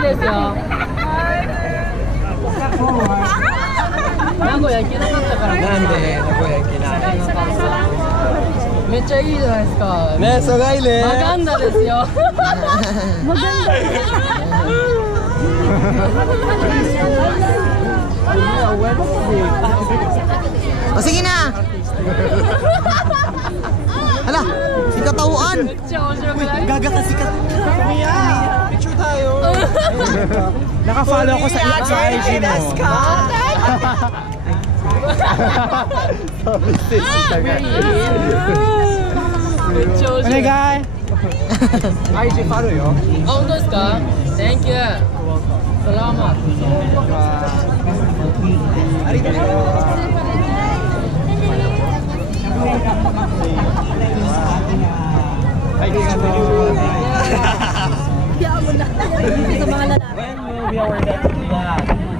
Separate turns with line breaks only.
ですよ。名古屋行けなかったからね。
なんで名古屋行けない？
めっちゃいいじゃないですか。
ね、そがいね。
マガンダですよ。マガンダ。
O sige na. Hala, si katauan.
Gaga kasi ka. Picture tayo. Naka-follow ko sa IG mo. Ano guys? IG follow yo.
あ、本当ですか Thank you. Salamat.
When will be our next vlog?